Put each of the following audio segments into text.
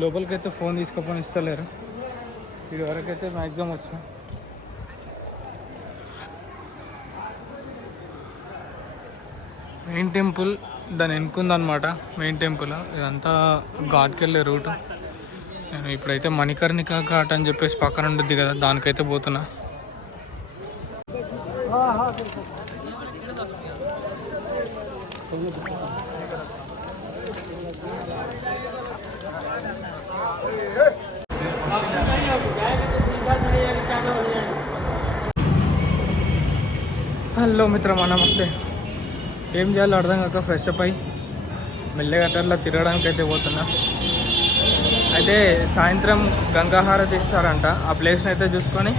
లోపలికైతే ఫోన్ తీసుకోపోని ఇస్తలేరు. ఇది వరకైతే మ్యాక్సిమం వచ్చిన. మెయిన్ టెంపుల్ దాని వెనుకుందనమాట. మెయిన్ టెంపుల్ ఇదంతా ఘాట్కి వెళ్ళే రూటు. నేను ఇప్పుడైతే మణికర్ణిక ఘాట్ అని చెప్పేసి పక్కన ఉంటుంది కదా, దానికైతే పోతున్నా. హలో మిత్రమా, నమస్తే. ఏం చేయాలో అర్థం కాక ఫ్రెష్ అప్ అయ్యి మెల్లగా అట్లా తిరగడానికి అయితే పోతున్నా. అయితే సాయంత్రం గంగాహారతి ఇస్తారంట. ఆ ప్లేస్ని అయితే చూసుకొని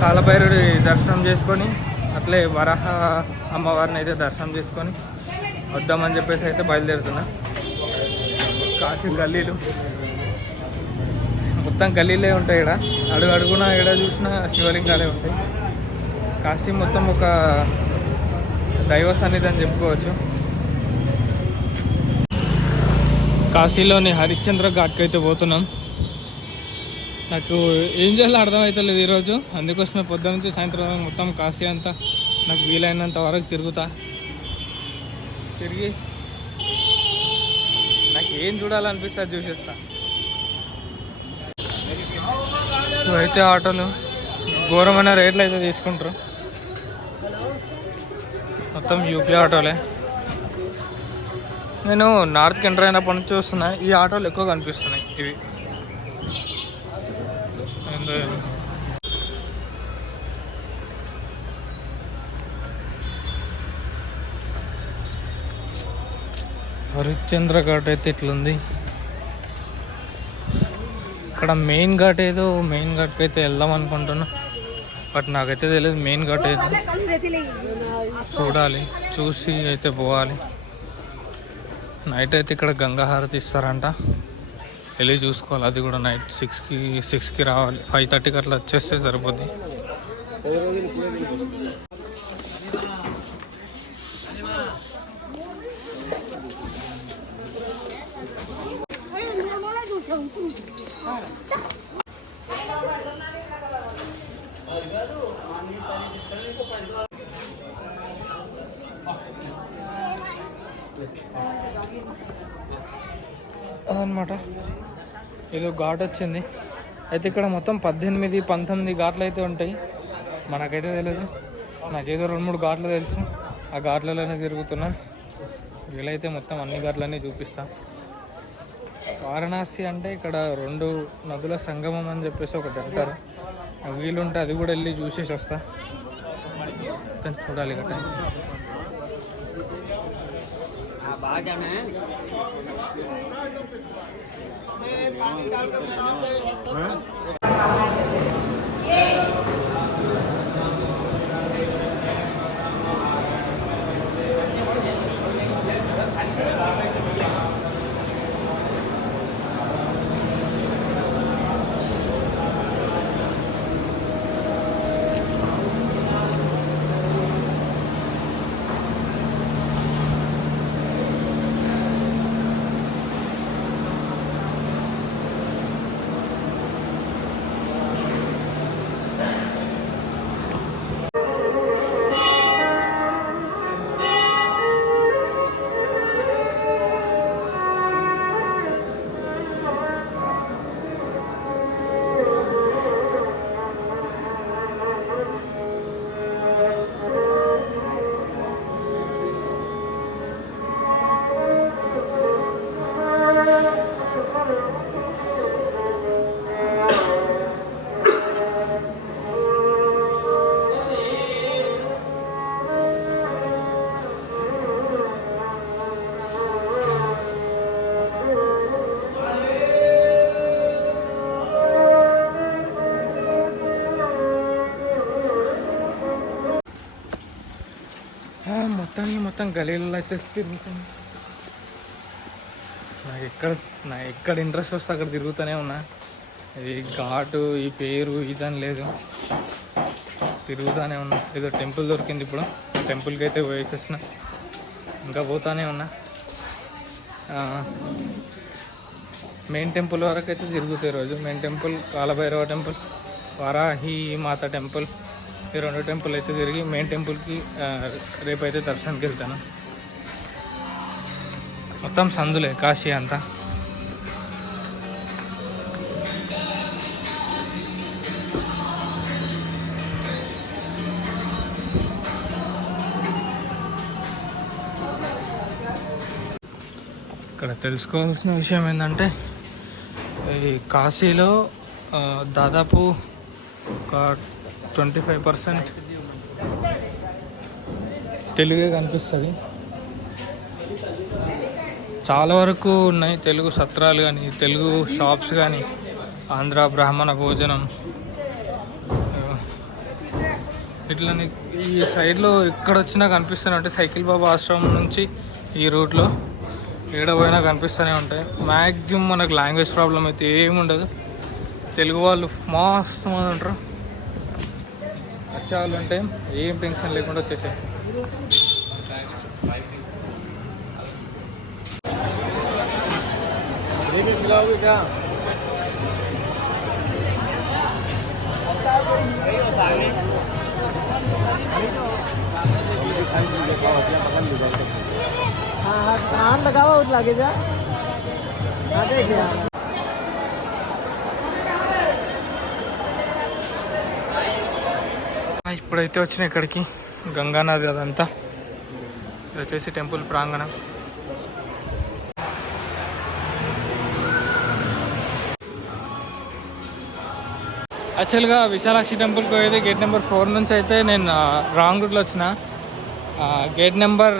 కాలభైరుడి దర్శనం చేసుకొని అట్లే వరాహ అమ్మవారిని అయితే దర్శనం చేసుకొని వద్దామని చెప్పేసి అయితే బయలుదేరుతున్నా. కాశీ గల్లీలు మొత్తం గల్లీలే ఉంటాయి. ఇక్కడ అడుగు అడుగున ఎడ చూసినా శివలింగాలే ఉంటాయి. కాశీ మొత్తం ఒక దైవ సన్నిధి అని చెప్పుకోవచ్చు. కాశీలోని హరిశ్చంద్ర ఘాట్కి అయితే పోతున్నాం. నాకు ఏం చేయాలో అర్థమవుతలేదు ఈరోజు. అందుకోసమే పొద్దున్న నుంచి సాయంత్రం మొత్తం కాశీ అంతా నాకు వీలైనంత వరకు తిరుగుతా. తిరిగి నాకు ఏం చూడాలనిపిస్తే అది చూసేస్తా. అయితే ఆటోలు ఘోరమైన రేట్లు అయితే తీసుకుంటారు. మొత్తం యూపీ ఆటోలే. నేను నార్త్కి ఎంటర్ అయినప్పటి నుంచి చూస్తున్నా, ఈ ఆటోలు ఎక్కువ కనిపిస్తున్నాయి. ఇవి హరిశ్చంద్ర ఘాట్ అయితే ఇట్లుంది. ఇక్కడ మెయిన్ ఘాట్ ఏదో, మెయిన్ ఘాట్కి అయితే వెళ్దాం అనుకుంటున్నా. బట్ నాకైతే తెలియదు మెయిన్ ఘాట్ ఏదో. చూడాలి, చూసి అయితే పోవాలి. నైట్ అయితే ఇక్కడ గంగా హారతి ఇస్తారంట. వెళ్ళి చూసుకోవాలి. అది కూడా నైట్ 6కి రావాలి. 5:30కి అట్లా వచ్చేస్తే సరిపోద్ది. అదనమాట, ఏదో ఘాట్ వచ్చింది. అయితే ఇక్కడ మొత్తం 18-19 ఘాట్లు అయితే ఉంటాయి. మనకైతే తెలియదు. నాకేదో 2-3 ఘాట్లు తెలుసు. ఆ ఘాట్లలోనే తిరుగుతున్నా. వీలైతే మొత్తం అన్ని ఘాట్లన్నీ చూపిస్తా. వారణాసి అంటే ఇక్కడ 2 నదుల సంగమం అని చెప్పేసి ఒకటి అంటారు. వీలుంటే అది కూడా వెళ్ళి చూసేసి వస్తా. చూడాలి కదా. మొత్తం గలీలలో అయితే తిరుగుతుంది. ఎక్కడ ఎక్కడ ఇంట్రెస్ట్ వస్తే అక్కడ తిరుగుతూనే ఉన్నా. ఈ ఘాటు ఈ పేరు ఇదని లేదు, తిరుగుతూనే ఉన్నా. ఏదో టెంపుల్ దొరికింది ఇప్పుడు, టెంపుల్కి అయితే పోయేసేసిన, ఇంకా పోతానే ఉన్నా. మెయిన్ టెంపుల్ వరకు అయితే తిరుగుతాయి రోజు. Main temple, Kalabhairava temple, Varahi Mata temple, ఈ 2 టెంపుల్ అయితే తిరిగి మెయిన్ టెంపుల్కి రేపైతే దర్శనానికి వెళ్తాను. మొత్తం సందులే కాశీ అంతా. ఇక్కడ తెలుసుకోవాల్సిన విషయం ఏంటంటే, ఈ కాశీలో దాదాపు ఒక 25% తెలుగే కనిపిస్తుంది. చాలా వరకు ఉన్నాయి తెలుగు సత్రాలు కానీ, తెలుగు షాప్స్ కానీ, ఆంధ్ర బ్రాహ్మణ భోజనం ఇట్లని ఈ సైడ్లో ఎక్కడ వచ్చినా కనిపిస్తూనే ఉంటాయి. సైకిల్ బాబా ఆశ్రమం నుంచి ఈ రూట్లో ఏడ పోయినా కనిపిస్తూనే ఉంటాయి. మ్యాక్సిమం మనకు లాంగ్వేజ్ ప్రాబ్లం అయితే ఏమి ఉండదు. తెలుగు వాళ్ళు మస్తు మంది ఉంటారు. వచ్చేవాళ్ళు అంటే ఏం టెన్షన్ లేకుండా వచ్చేసాయి. ఇప్పుడైతే వచ్చిన ఇక్కడికి గంగానది అదంతా. ఇది వచ్చేసి టెంపుల్ ప్రాంగణం. యాక్చువల్గా విశాలాక్షి టెంపుల్కి పోయేది గేట్ నెంబర్ 4 నుంచి అయితే నేను రాంగ్ రూట్లో వచ్చిన. గేట్ నెంబర్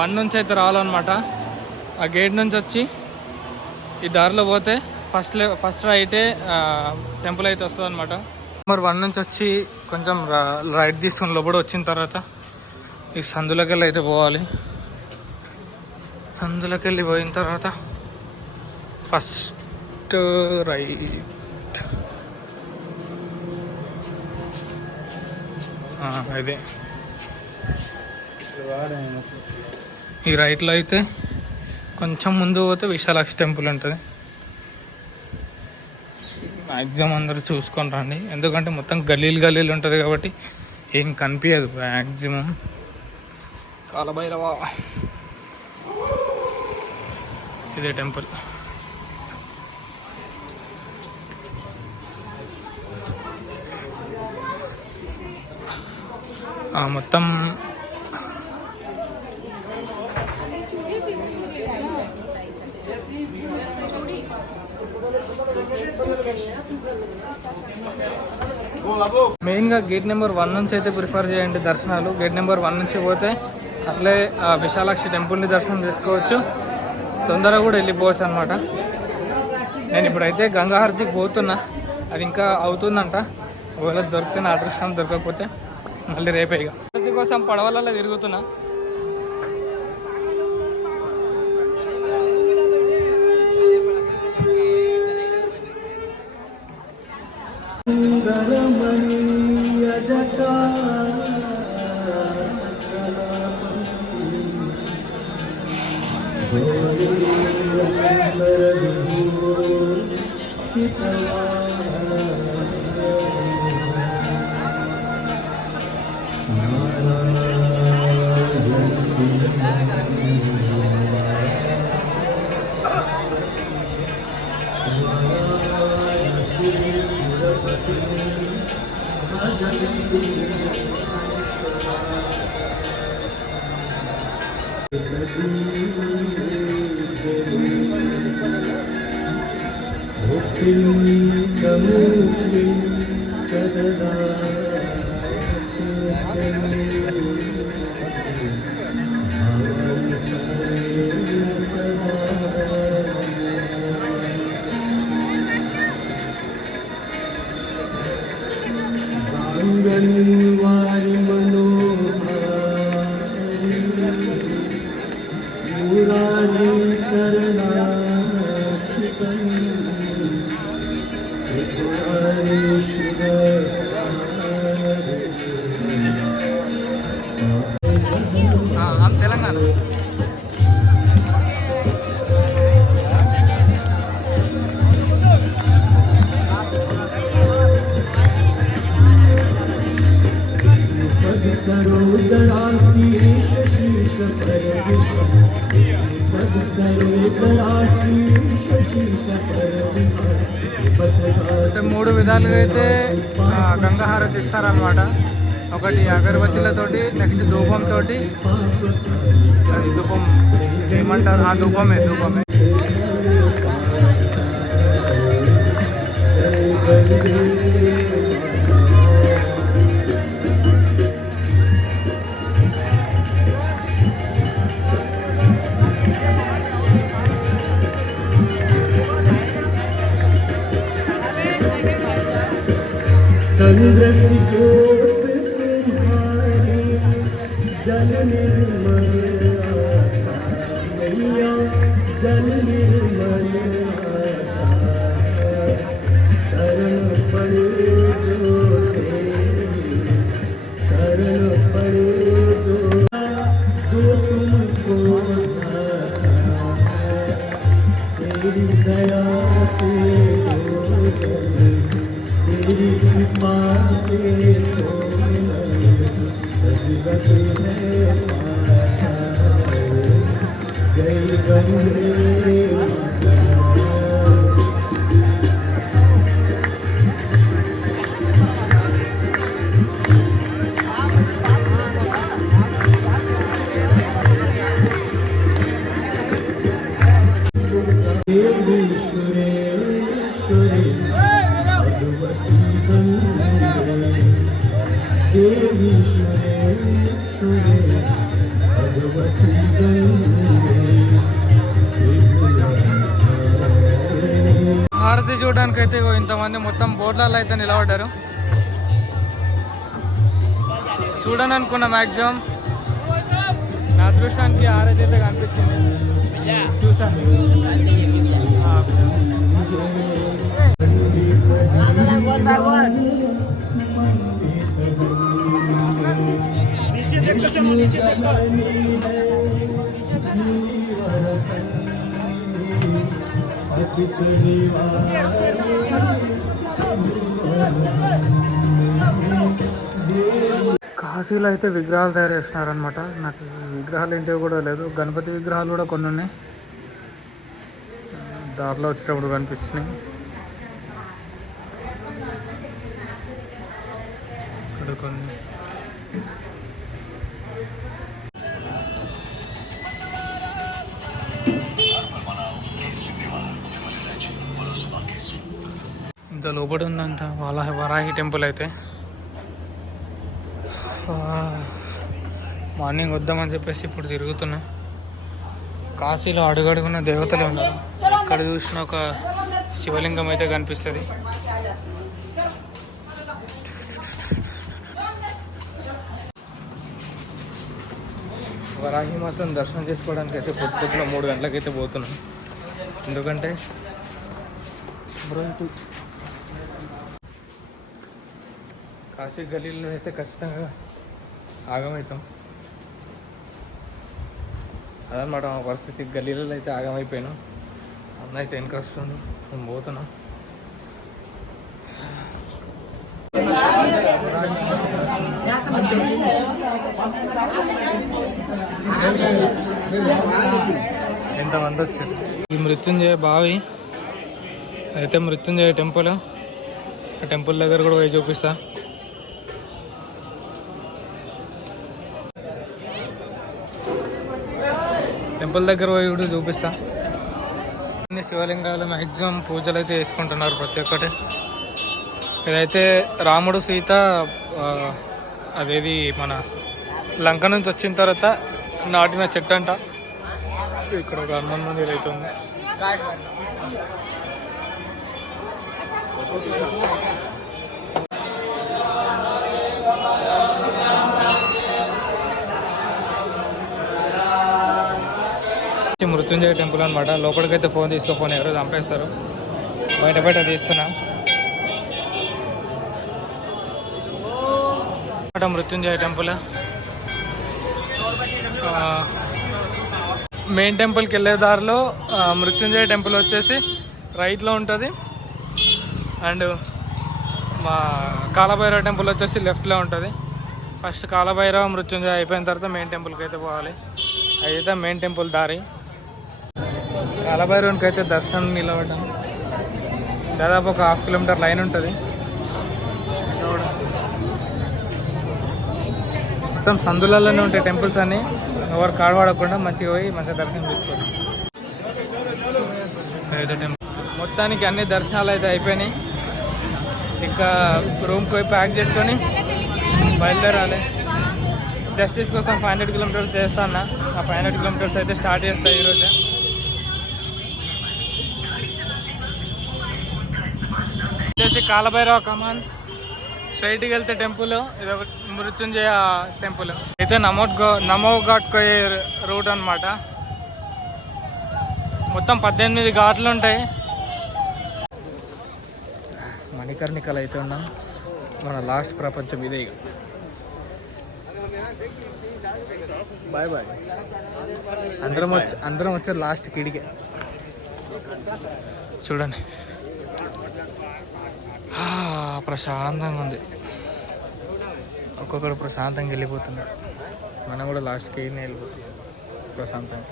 1 నుంచి అయితే రావాలన్నమాట. ఆ గేట్ నుంచి వచ్చి ఈ దారిలో పోతే ఫస్ట్ రైటే టెంపుల్ అయితే వస్తుంది అనమాట. నెంబర్ 1 నుంచి వచ్చి కొంచెం రైట్ తీసుకుని లోపల వచ్చిన తర్వాత ఈ సందులోకి వెళ్ళి అయితే పోవాలి. సందులోకి వెళ్ళి పోయిన తర్వాత ఫస్ట్ రైట్, అదే ఈ రైట్లో అయితే కొంచెం ముందు పోతే విశాలాక్షి టెంపుల్ ఉంటుంది. మ్యాక్సిమం అందరూ చూసుకొని రండి, ఎందుకంటే మొత్తం గల్లీలు ఉంటుంది కాబట్టి ఏం కనిపించదు మ్యాక్సిమం. కాలభైరవ ఇదే టెంపుల్. మొత్తం మెయిన్గా గేట్ నెంబర్ 1 నుంచి అయితే ప్రిఫర్ చేయండి దర్శనాలు. గేట్ నెంబర్ 1 నుంచి పోతే అట్లే విశాలాక్షి టెంపుల్ని దర్శనం చేసుకోవచ్చు, తొందరగా కూడా వెళ్ళిపోవచ్చు అనమాట. నేను ఇప్పుడైతే గంగాహారతికి పోతున్నా, అది ఇంకా అవుతుందంట. ఒకవేళ దొరికితే నా అదృష్టం, దొరకకపోతే మళ్ళీ రేపే. ఇక హారతి కోసం పడవలలో తిరుగుతున్నా. करना తెలంగాణ మూడు విధాలుగా అయితే గంగా హారతి ఇస్తారనమాట. ఒకటి అగరబత్తులతోటి, నెక్స్ట్ ధూపంతో, అది ధూపం ఏమంటారు, ఆ ధూపమే. जल निर्मल मैया जल निर्मल शरण पड़े जो शरण पड़े जो तुमको तेरी दया से तेरी कृपा से హారతి చూడడానికి అయితే ఇంతమంది మొత్తం బోర్లలో అయితే నిలబడ్డారు. చూడని అనుకున్న మ్యాక్సిమం నా అదృష్టానికి హారతి అయితే కనిపించింది, చూసాను. కాశీలో అయితే విగ్రహాలు తయారు చేస్తున్నారనమాట. నాకు విగ్రహాలు ఏంటో కూడా లేదు. గణపతి విగ్రహాలు కూడా కొన్ని ఉన్నాయి, దారిలో వచ్చేటప్పుడు కనిపిస్తున్నాయి. ఇక్కడ కొన్ని ఇంత లోపల ఉందంట వరాహి టెంపుల్ అయితే. మార్నింగ్ వద్దామని చెప్పేసి ఇప్పుడు తిరుగుతున్నా. కాశీలో అడుగడుగున్న దేవతలే ఉన్నారు. ఎక్కడ చూసినా ఒక శివలింగం అయితే కనిపిస్తుంది. వరాహి మాత్రం దర్శనం చేసుకోవడానికి అయితే పొద్దున 3 గంటలకైతే పోతున్నాం. ఎందుకంటే కాశీ గలీలో అయితే ఖచ్చితంగా ఆగమవుతాం. అదనమాట మా పరిస్థితి. గలీలలో అయితే ఆగమైపోయినాం. అన్న అయితే వెనక వస్తుంది, మేము పోతున్నాం. ఎంతమంది వచ్చారు. ఈ మృత్యుంజయ బావి అయితే మృత్యుంజయ టెంపుల్. ఆ టెంపుల్ దగ్గర కూడా పోయి చూపిస్తా. టెంపుల్ దగ్గర పోయి కూడా చూపిస్తా. అన్ని శివలింగాలు మ్యాక్సిమం పూజలు అయితే చేసుకుంటున్నారు ప్రతి ఒక్కటి. ఇదైతే రాముడు సీత అదేది మన లంక నుంచి వచ్చిన తర్వాత నాటిన చెట్టు అంట. ఇక్కడ ఒక హనుమాన్ మందిర్ అయితే ఉంది. మృత్యుంజయ టెంపుల్ అనమాట. లోపలికైతే ఫోన్ తీసుకోపోని ఎవరో చంపేస్తారు. బయట తీస్తున్నా. మృత్యుంజయ టెంపుల్. మెయిన్ టెంపుల్కి వెళ్ళే దారిలో మృత్యుంజయ టెంపుల్ వచ్చేసి రైట్లో ఉంటుంది. అండ్ మా కాలభైరవ టెంపుల్ వచ్చేసి లెఫ్ట్లో ఉంటుంది. ఫస్ట్ కాలభైరవ మృత్యుంజయ అయిపోయిన తర్వాత మెయిన్ టెంపుల్కి అయితే పోవాలి. అయితే మెయిన్ టెంపుల్ దారి. కాలభైరవునికి అయితే దర్శనం నిలబడ్డాం. దాదాపు ఒక 1/2 కిలోమీటర్ లైన్ ఉంటుంది. మొత్తం సందులలోనే ఉంటాయి టెంపుల్స్ అన్నీ. ఎవరు కాడవాడకుండా మంచిగా పోయి మంచిగా దర్శనం చేసుకోండి. అయితే టెంపుల్ మొత్తానికి అన్ని దర్శనాలు అయితే అయిపోయినాయి. ఇంకా రూమ్కి పోయి ప్యాక్ చేసుకొని బయలుదేరాలి. జస్టిస్ కోసం 500 కిలోమీటర్స్ చేస్తాను. ఆ 500 కిలోమీటర్స్ అయితే స్టార్ట్ చేస్తాయి ఈరోజే. వచ్చేసి కాలభైరవ కమాన్. స్ట్రైట్కి వెళ్తే టెంపుల్ ఇది ఒక మృత్యుంజయ టెంపుల్. అయితే నమో ఘాట్ పోయే రూట్ అనమాట. మొత్తం 18 ఘాట్లు ఉంటాయి. మణికర్ణికలు అయితే ఉన్నాం. మన లాస్ట్ ప్రపంచం ఇదే. ఇక బాయ్ బాయ్. అందరం వచ్చారు లాస్ట్ కిడికే. చూడండి ప్రశాంతంగా ఉంది. ఒక్కొక్కడు ప్రశాంతంగా వెళ్ళిపోతున్నారు. మనం కూడా లాస్ట్కి వెళ్ళిపోతుంది ప్రశాంతంగా.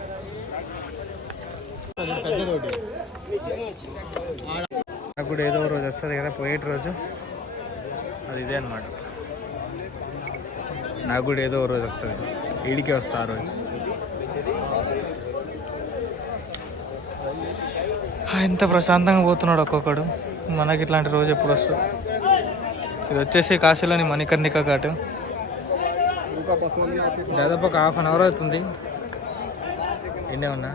నాకు కూడా ఏదో రోజు వస్తుంది కదా పోయేటి రోజు. అది ఇదే అనమాట. నాకు కూడా ఏదో రోజు వస్తుంది. ఈడికే వస్తా ఆ రోజు. ఎంత ప్రశాంతంగా పోతున్నాడు ఒక్కొక్కడు. మనకి ఇట్లాంటి రోజు ఎప్పుడు వస్తుంది. ఇది వచ్చేసి కాశీలోని మణికర్ణిక ఘాట్. దాదాపు ఒక 1/2 అవర్ అవుతుంది. ఎన్నే ఉన్నా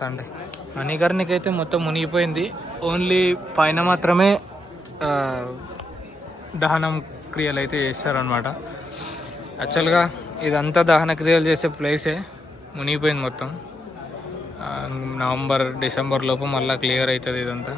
సండే. మణికర్ణిక అయితే మొత్తం మునిగిపోయింది. ఓన్లీ పైన మాత్రమే దహనం క్రియలు అయితే చేస్తారనమాట. యాక్చువల్గా ఇదంతా దహన క్రియలు చేసే ప్లేసే మునిగిపోయింది మొత్తం. నవంబర్ డిసెంబర్ లోపు మళ్ళీ క్లియర్ అవుతుంది ఇదంతా.